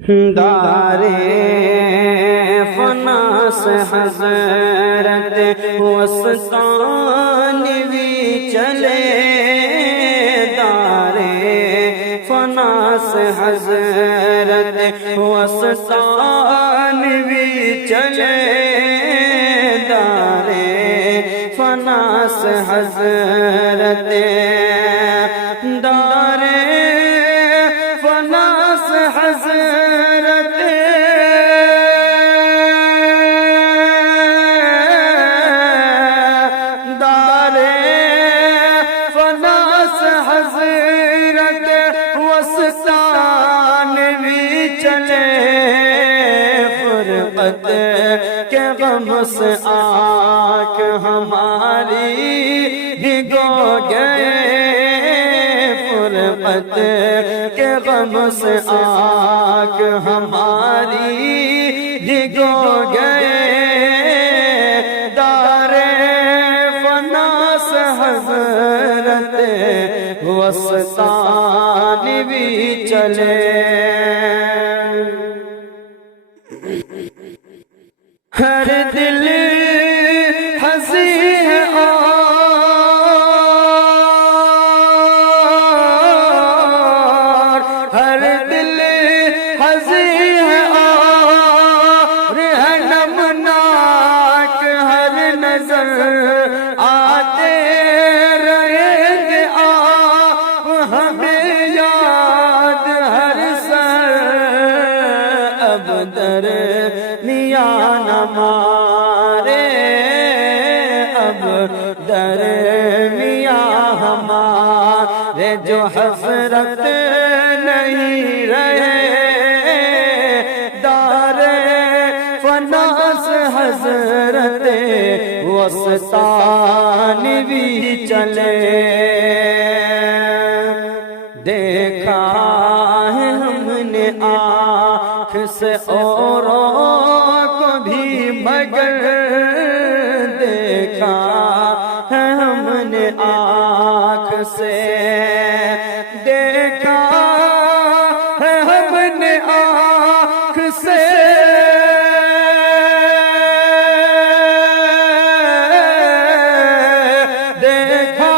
دارے فنا سے حضرت وسطانوی چلے، دارے فنا سے حضرت وسطانوی چلے، دارے فنا سے حضرت دارے فنا سے حضرت دارے فنا سے حضرت وسطانوی چلے، فرقت کے غم سے آنکھ ہماری بھگو گئے، فرقت کے غم سے آنکھ ہماری بھگو گئے، دارے فنا سے حضرت وسطانوی چلے۔ ہر دل ہنسی ہے اور ہر دل ہنسی ہے اور ہے نمناک، ہر نظر آتے رہیں گے آپ ہمیں یاد، ہر سر اب درمیان ہمارے، اب درمیان ہمارے جو حسرت نہیں رہے، دارے فنا سے حضرت وسطانوی چلے۔ دیکھا ہے ہم نے آنکھ سے اوروں کو بھی مگر، دیکھا ہے ہم نے آنکھ سے، دیکھا ہے ہم نے آنکھ سے، دیکھا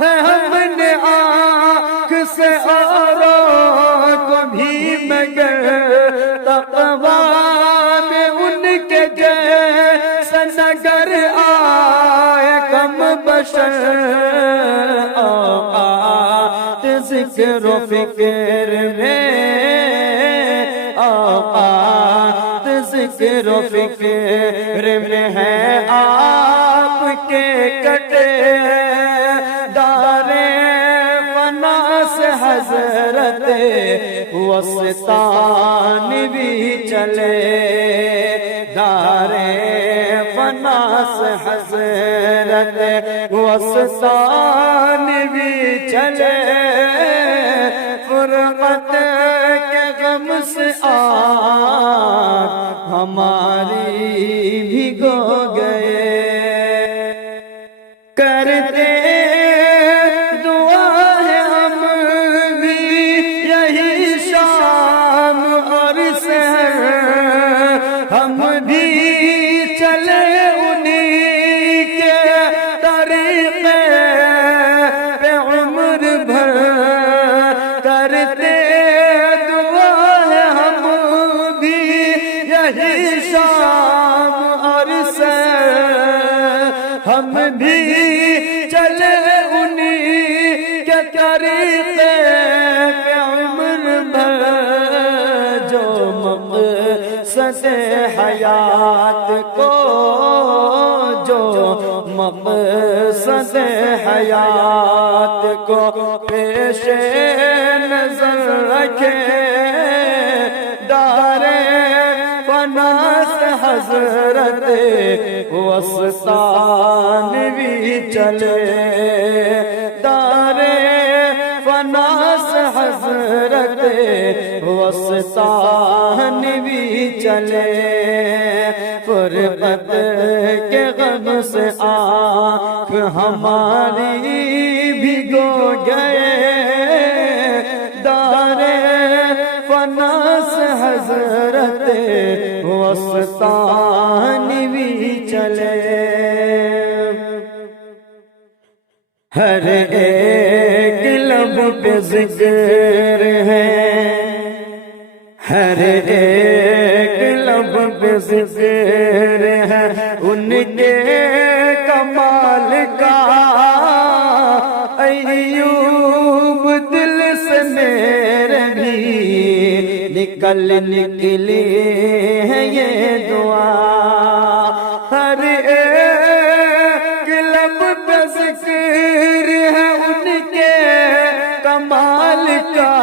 ہے ہم نے آنکھ سے اوروں کو بھی مگر، تقویٰ میں ان کے جیسا نگر آئے کم بشر، اوقات ذکر و فکر میں، اوقات ذکر و فکر میں ہے آپ کے کٹے، دارے فنا سے حضرت وسطانوی چلے، دارے فنا سے حضرت وسطانوی چلے، فرقت کے غم سے آنکھ ہماری بھگو گئے، کرتے دعا ہے ہم بھی یہی شام اور سحر، ہم بھی چلے انہی کے طریقے پہ عمر بھر، کرتے دعا ہے ہم بھی یہی شام اور سحر، ہم بھی چلے انہی کے طریقے پہ عمر بھر، جو مقصد حیات کو، جو مقصد حیات کو پیش نظر رکھے، دارے فنا سے حضرت وسطانوی چلے، دارے فنا سے حضرت وسطانوی چلے، فرقت کے غم سے آنکھ ہماری بھگو گئے، دارے فنا سے حضرت وسطانوی چلے، ہر ایک لب پہ ذکر ہے، ہر ایک لب پہ ذکر ہے ان کے کمال کا، ایوب دل سے میرے بھی نکلی ہے یہ دعا، ہر ایک لب پہ ذکر ہے ان کے کمال کا،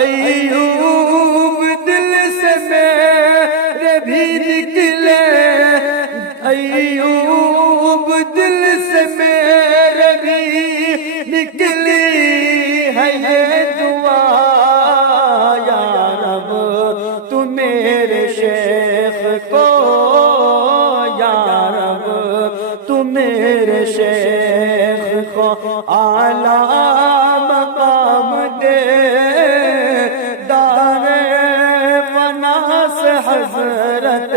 ایوب دل سے میرے بھی نکلے، ایوب دل سے میرے بھی نکلی ہے یہ دعا، یا رب تو میرے شیخ کو، یا رب تو میرے شیخ کو اعلیٰ مقام دے، دار فنا سے حضرت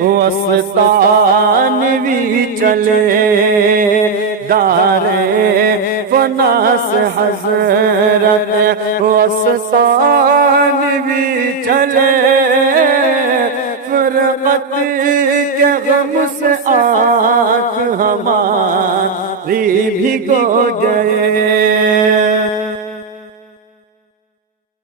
وسطانوی چلے، دار فنا سے حضرت وسطانوی چلے، فرقت کے غم سے آنکھ ہماری بھگو گئے،